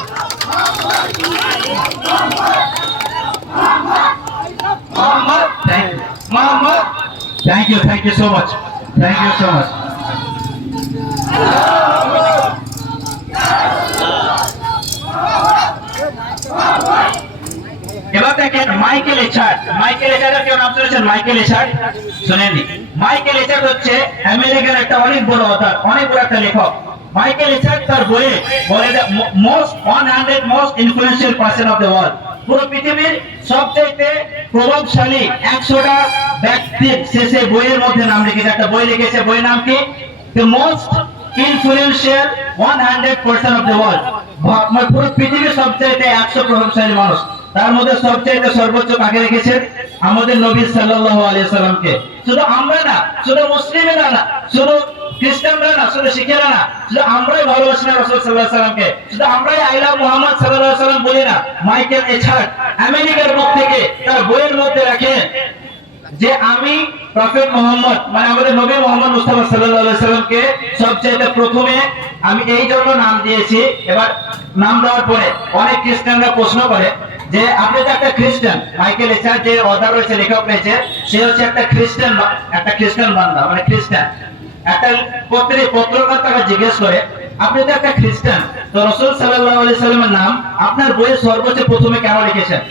Thank you so much, thank you so much. এবার দেখেন মাইকেল এচার্ড। মাইকেল এচার্ডের কেউ নাম শুনেছেন? মাইকেল এচার্ড শুনেননি? মাইকেল এচার্ড হচ্ছে আমেরিকার একটা অনেক বড় অথার, অনেক বড় একটা লেখক। মাইকেল এচার্ড তার বইয়ে বলে most 100 most influential person of the world, পুরো পৃথিবীর সবচেয়ে প্রভাবশালী 100টা ব্যক্তির শেষে বইয়ের মধ্যে নাম লিখেছে। একটা বই লিখেছে, বইয়ের নাম কি? The most influential 100 person of the world. পুরো পৃথিবীর সবচেয়ে 100 প্রভাবশালী মানুষ, তার মধ্যে সবচেয়ে সর্বোচ্চ কাকে রেখেছেন? আমাদের নবী সাল্লাল্লাহু আলাইহি সাল্লামকে। শুধু আমরা না, শুধু মুসলিমেরা না, শুধু খ্রিস্টানরা না, শুধু শিখেরা না, শুধু আমরাই ভালোবাসি না রাসূল সাল্লাল্লাহু আলাইহি সাল্লামকে, শুধু আমরাই আই লাভ মুহাম্মদ সাল্লাল্লাহু আলাইহি সাল্লাম বলি না। মাইকেল এচার্ড আমেরিকার মুখ থেকে তার বইয়ের মধ্যে রাখেন যে আমি প্রফেট মোহাম্মদ মানে আমাদের নবী মোহাম্মদ মুস্তাফা সাল্লাল্লাহু আলাইহি সাল্লামকে সবচেয়ে প্রথমে আমি এই জন্য নাম দিয়েছি। এবার নাম দেওয়ার পরে অনেক খ্রিস্টানরা প্রশ্ন করে যে আপনি তো একটা খ্রিস্টান। মাইকেল এচার্ড যে অথার রয়েছে, লেখক রয়েছে, সে হচ্ছে একটা খ্রিস্টান বান্দা, মানে খ্রিস্টান। একটা পত্রকার তাকে জিজ্ঞেস করে আপনি তো একটা খ্রিস্টান, তো রাসূল সাল্লাল্লাহু আলাইহি সাল্লামের নাম আপনার বইয়ে সর্বোচ্চ প্রথমে কেন লিখেছেন?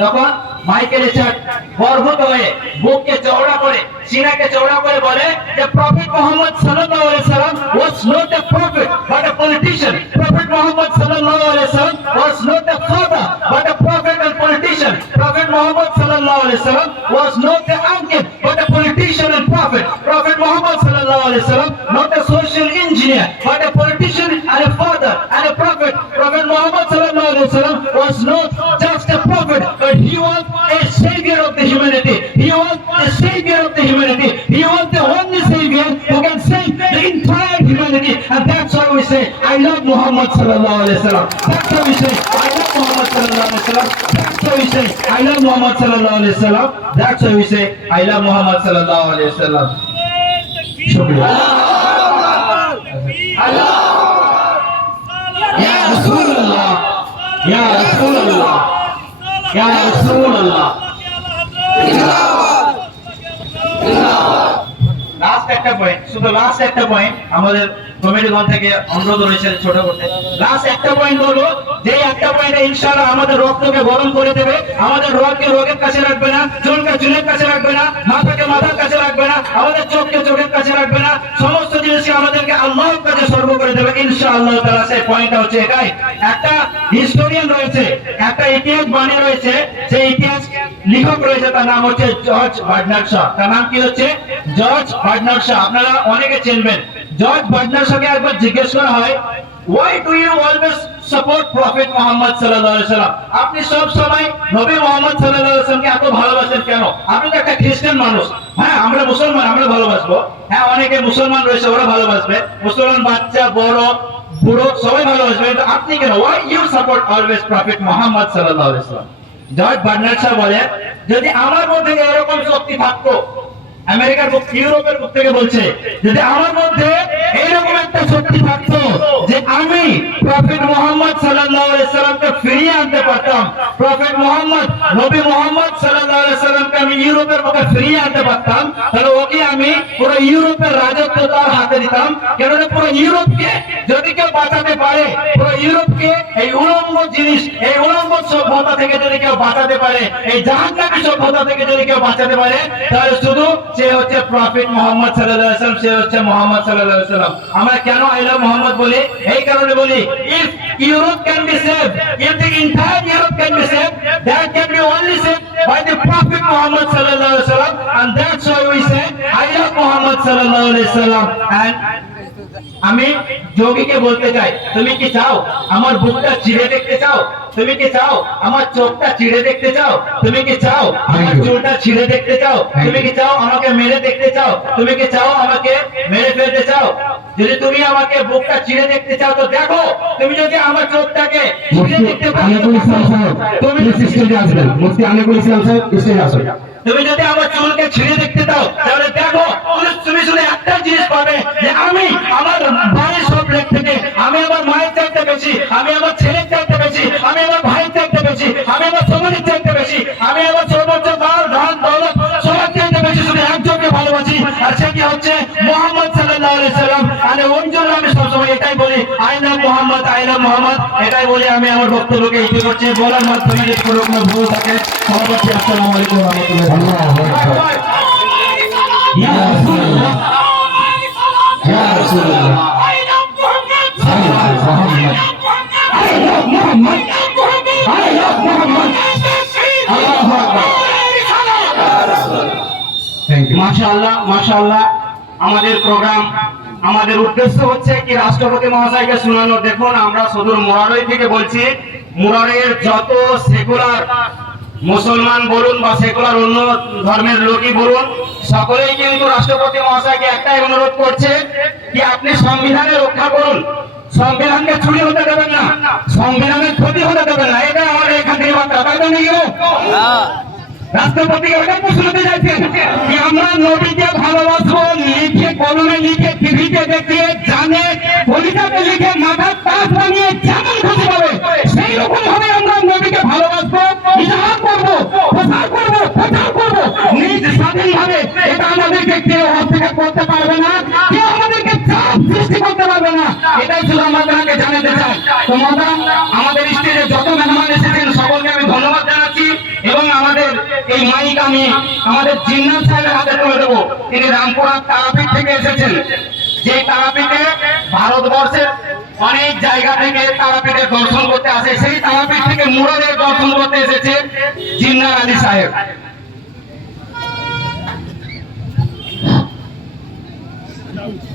তখন মাইকেল এচার্ড গর্বিত হয়ে বুককে চওড়া করে, সিনাকে চওড়া করে বলে যে প্রফেট মুহাম্মদ সাল্লাল্লাহু আলাইহি সাল্লাম was not a prophet but a politician. Prophet Muhammad sallallahu alaihi wasallam was not a father but a prophet and politician. Prophet Muhammad sallallahu alaihi wasallam was not a uncle but a politician and prophet. Prophet Muhammad sallallahu alaihi wasallam not a social engineer but a politician and a father and a prophet. Prophet Muhammad sallallahu alaihi wasallam was not just a prophet but he was a savior of the humanity. He was the savior of the humanity. He was the only savior who can save the entire humanity, and that's why we say I love Muhammad sallallahu alaihi wasallam. That's why we say I love Muhammad sallallahu alaihi wasallam. That's why we say I love Muhammad sallallahu alaihi wasallam. That's why we say I love Muhammad sallallahu alaihi wasallam. Shukriya. Ya Rasulullah, Ya Rasulullah, Ya Rasulullah. Last একটা point, শুধু last একটা point আমাদের কমিটিগণ থেকে অনুরোধ রয়েছে ছোট করতে। Last একটা পয়েন্ট হলো যে একটা পয়েন্টে ইনশাআল্লাহ আমাদের রক্তকে গরম করে দেবে, আমাদের রোগকে রোগের কাছে রাখবে না, চুলকে চুলের কাছে রাখবে না, মাথাকে মাথার কাছে রাখবে না, আমাদের চোখকে চোখের কাছে রাখবে না, সমস্ত জিনিসকে আমাদেরকে আল্লাহর কাছে সর্ব করে দেবে ইনশাআল্লাহ তাআলা। সেই পয়েন্টটা হচ্ছে এটাই। একটা হিস্টোরিয়ান রয়েছে, একটা ইতিহাস বানিয়ে রয়েছে, সেই ইতিহাস লেখক রয়েছে, তার নাম হচ্ছে জর্জ বার্নার্ড শ। তার নাম কি হচ্ছে? George Bernard Shaw. আপনারা অনেকে চিনবেন। জর্জ বার্নার্ড শকে একবার জিজ্ঞেস করা হয় why do you always support prophet Muhammad sallallahu alaihi wasallam? আপনি সব সময় নবী মুহাম্মদ সাল্লাল্লাহু আলাইহি ওয়াসাল্লামকে এত ভালোবাসেন কেন? আপনি তো একটা খ্রিস্টান মানুষ। হ্যাঁ, আমরা মুসলমান, আমরা ভালোবাসবো। হ্যাঁ, অনেকে মুসলমান রয়েছে, ওরা ভালোবাসবে। মুসলমান বাচ্চা, বড়, বুড়ো সবাই ভালোবাসবে, কিন্তু আপনি কেন? why you support always prophet Muhammad sallallahu alaihi wasallam? George Bernard Shaw বলে যদি আমার মধ্যে এরকম শক্তি থাকতো, আমেরিকার বুক, ইউরোপের বুক থেকে বলছে, যদি আমার মধ্যে এইরকম একটা শক্তি থাকতো যে আমি প্রফেট মুহাম্মদ সাল্লাল্লাহু আলাইহি সাল্লামকে ফিরিয়ে আনতে পারতাম, প্রফেট মুহাম্মদ নবী মুহাম্মদ সাল্লাল্লাহু আলাইহি সাল্লামকে আমি ইউরোপের বুকে ফিরিয়ে আনতে পারতাম, তাহলে ওকে আমি পুরো ইউরোপের রাজত্ব তার হাতে দিতাম। কেননা পুরো ইউরোপকে যদি কেউ বাঁচাতে পারে, পুরো ইউরোপকে এই উলঙ্গ জিনিস, এই উলঙ্গ সভ্যতা থেকে যদি কেউ বাঁচাতে পারে, এই জাহান্নামী সভ্যতা থেকে যদি কেউ বাঁচাতে পারে, তাহলে শুধু সে হচ্ছে প্রফেট মুহাম্মদ সাল্লাল্লাহু আলাইহি ওয়াসাল্লাম, সে হচ্ছে মুহাম্মদ সাল্লাল্লাহু আলাইহি ওয়াসাল্লাম। আমরা কেন আই লাভ মুহাম্মদ বলি? এই কারণে বলি, if Europe can be saved, if the entire Europe can be saved, that can be only saved by the prophet Muhammad sallallahu alaihi wasallam, and that's why we say I love Muhammad sallallahu alaihi wasallam. And আমি যোগীকে বলতে চাই, তুমি কি চাও আমার বুকটা চিড়ে দেখতে চাও? তুমি কি চাও আমার চোখটা চিড়ে দেখতে চাও? তুমি কি চাও আমার চুলটা ছিঁড়ে দেখতে চাও? তুমি কি চাও আমাকে মেরে দেখতে চাও? তুমি কি চাও আমাকে মেরে ফেলতে চাও? যদি তুমি আমাকে বুকটা চিড়ে দেখতে চাও তো দেখো, তুমি যদি আমার চোখটাকে চিড়ে দেখতে পাও আনিকুল ইসলাম সাহেব প্লিজ স্টেজে আসবেন। মুফতি আনিকুল ইসলাম সাহেব স্টেজে আসুন। তুমি যদি আমার চুলকে ছিঁড়ে দেখতে চাও তাহলে দেখো, তুমি শুধু একটা জিনিস পাবে যে আমি আমার বাড়ির সব লেগ থেকে, আমি আমার মায়ের চাইতে বেশি, আমি আমার ছেলের চাইতে বেশি, আমি আমার ভাইয়ের চাইতে বেশি, আমি আমার সমাজের চাইতে বেশি, আমি আমার সর্বোচ্চ মাল ধন দৌলত সবার চাইতে বেশি শুধু একজনকে ভালোবাসি, আর সে কি হচ্ছে মুহাম্মদ সাল্লাল্লাহু আলাইহি সাল্লাম। আর ওই জন্য আমি সবসময় এটাই বলি, আইনা মুহাম্মদ, আইনা মুহাম্মদ, এটাই বলে আমি আমার বক্তব্যকে ইতি করছি। বলার মাধ্যমে যদি কোনো রকম ভুল থাকে ক্ষমা করছি। আসসালামু আলাইকুম ওয়া রাহমাতুল্লাহি ওয়া বারাকাতুহু। ইয়া রাসূলুল্লাহ, ইয়া রাসূলুল্লাহ, মাশাআল্লাহ, মাশাআল্লাহ। আমাদের প্রোগ্রাম, আমাদের উদ্দেশ্য হচ্ছে কি রাষ্ট্রপতি মহাশয়কে শোনানো। দেখুন, আমরা সুদূর মুরারই থেকে বলছি, মুরারের যত সেকুলার মুসলমান বলুন বা সেকুলার অন্য ধর্মের লোকই বলুন, সকলেই কিন্তু রাষ্ট্রপতি মহাশয়কে একটাই অনুরোধ করছে কি আপনি সংবিধানে রক্ষা করুন, সংবিধানকে চুরি হতে দেবেন না, সংবিধানের ক্ষতি হতে দেবেন না। এটা আমাদের এখান থেকে বার্তা, তাই তো নাকি গো? রাষ্ট্রপতি ওটা প্রশ্নতে যাচ্ছেন যে আমরা নবীকে ভালোবাসবো, লিখে কলমে লিখে টিভিতে দেখিয়ে জানে কবিতাতে লিখে মাথার তাজ বানিয়ে যেমন খুশি পাবে সেই রকম ভাবে আমরা নবীকে ভালোবাসবো, ইজহার করবো, প্রচার করবো, প্রচার করবো নিজ স্বাধীন ভাবে। এটা আমাদেরকে কেউ হাত থেকে করতে পারবে না, কেউ আমাদেরকে চাপ সৃষ্টি করতে পারবে না। এটাই শুধু আমাদেরকে জানাতে চাই। তো মাদাম, আমাদের স্টেজে যত মেহমান এসেছেন সকলকে আমি ধন্যবাদ জানাচ্ছি এবং আমাদের এই মাইক আমি আমাদের জিন্নাত সাহেবের হাতে তুলে দেবো। তিনি রামপুরা তারাপীঠ থেকে এসেছেন, যে তারাপীঠে ভারতবর্ষের অনেক জায়গা থেকে তারাপীঠে দর্শন করতে আসে। সেই তারাপীঠ থেকে মুরাদের দর্শন করতে এসেছে জিন্নাত আলী সাহেব।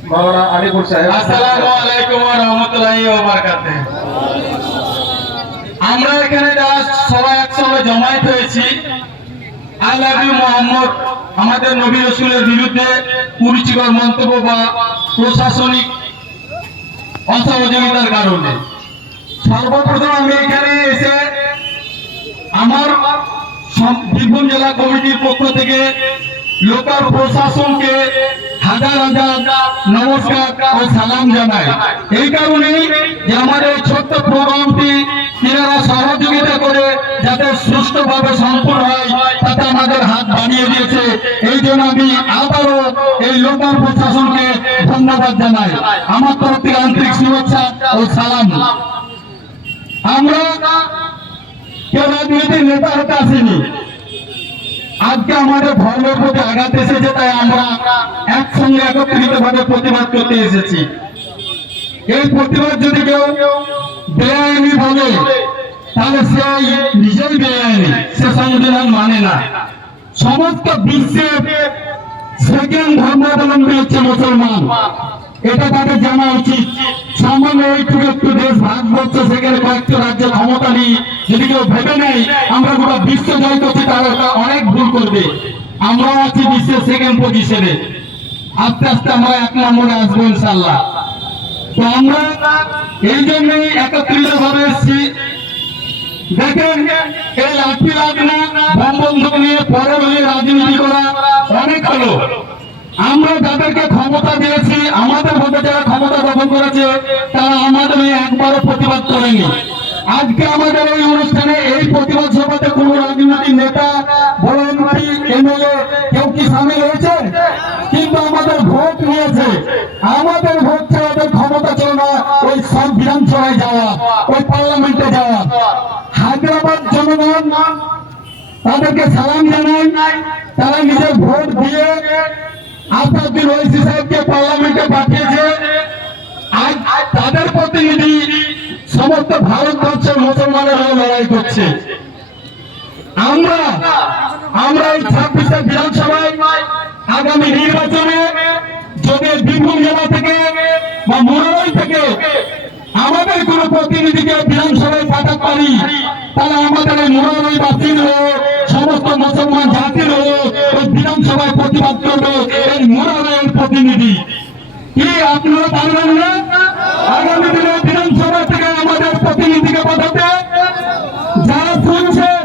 মাওলানা আনিকুল সাহেব। আসসালামু আলাইকুম ওয়া রাহমাতুল্লাহি ওয়া বারাকাতুহু। আমরা এখানে যারা সবাই একসঙ্গে জমায়েত হয়েছি, আই লাভ ইউ মোহাম্মদ, আমাদের নবী রাসূলের বিরুদ্ধে কুরুচিকর মন্তব্য বা প্রশাসনিক অসহযোগিতার কারণে সর্বপ্রথম আমি এখানে এসে আমার বীরভূম জেলা কমিটির পক্ষ থেকে লোকাল প্রশাসনকে হাজার হাজার নমস্কার ও সালাম জানাই। এই কারণেই যে আমাদের এই ছোট্ট প্রোগ্রামটি তিনারা সহযোগিতা করে যাতে সুষ্ঠুভাবে সম্পূর্ণ হয় তাতে আমাদের হাত বাড়িয়ে দিয়েছে। এই জন্য আমি আবারও এই লোকাল প্রশাসনকে ধন্যবাদ জানাই। আমার তরফ থেকে আন্তরিক শুভেচ্ছা ও সালাম। আমরা কেউ রাজনীতির নেতা হতে আসিনি, আজকে আমাদের ধর্মের প্রতি আঘাত এসেছে, তাই আমরা একসঙ্গে একত্রিত ভাবে প্রতিবাদ করতে এসেছি। এই প্রতিবাদ যদি কেউ বেআইনি বলে তাহলে সে নিজেই বেআইনি, সে সংবিধান মানে না। সমস্ত বিশ্বের সেকেন্ড ধর্মাবলম্বী হচ্ছে মুসলমান, এটা তাদের জানা উচিত। সামান্য এইটুকু একটু দেশ ভারতবর্ষ, সেখানে কয়েকটা রাজ্য ক্ষমতা নিয়ে যদি কেউ ভেবে নেয় আমরা গোটা বিশ্ব জয় করছি, তাহলে অনেক ভুল করবে। আমরাও আছি বিশ্বের সেকেন্ড পজিশনে, আস্তে আস্তে আমরা 1 নম্বরে আসবো ইনশাল্লাহ। তো আমরা এই জন্যই একত্রিত ভাবে এসেছি। দেখেন, এই লাঠি লাগনা বোম বন্দুক নিয়ে পরে রাজনীতি করা অনেক হলো। আমরা যাদেরকে ক্ষমতা দিয়েছি, আমাদের ভোটে যারা ক্ষমতা দখল করেছে তারা আমাদের একবারও প্রতিবাদ করেনি। আজকে আমাদের এই অনুষ্ঠানে এই প্রতিবাদ সভাতে কোন রাজনৈতিক নেতা, বড় এমপি, এমএলএ কেউ কি সামিল হয়েছে? কিন্তু আমাদের ভোট নিয়েছে, আমাদের ভোট ছাড়া ওদের ক্ষমতা ছিল না ওই সব বিধানসভায় যাওয়া, ওই পার্লামেন্টে যাওয়া। হায়দ্রাবাদ জনগণ তাদেরকে সালাম জানায়, তারা নিজের ভোট দিয়ে আসাদুদ্দিন ওয়াইসি সাহেবকে পার্লামেন্টে পাঠিয়েছে। আজ তাদের প্রতিনিধি সমস্ত ভারতবর্ষের মুসলমানের হয়ে লড়াই করছে। আমরা এই 26 বিধানসভায় আগামী নির্বাচনে যদি বীরভূম জেলা থেকে বা মুরারই থেকে আমাদের কোন প্রতিনিধিকে বিধানসভায় পাঠাতে পারি, তাহলে আমাদের এই মুরারই বাসীর হয়ে সমস্ত মুসলমান জাতির হয়ে এই বিধানসভায় প্রতিবাদ করবে এই মুরারই প্রতিনিধি। কি আপনারা পারবেন না আগামী দিনে বিধানসভা থেকে আমাদের প্রতিনিধিকে পাঠাতে? যারা শুনছেন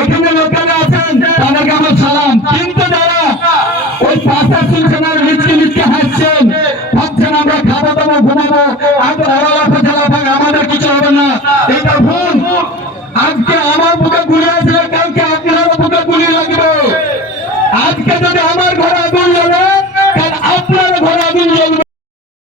এখানে লোকালে আছেন তাদেরকে আমার সালাম, কিন্তু যারা ওই পাশে শুনছেন আর লিচকে হাসছেন, ভাবছেন আমরা খাবো দাবো ঘুমাবো আর আমাদের কিছু হবে না, এটা ভুল। আজকে আমার বুকে গুলি আসলে কালকে আপনারও বুকে গুলি লাগবে। আজকে যদি আমার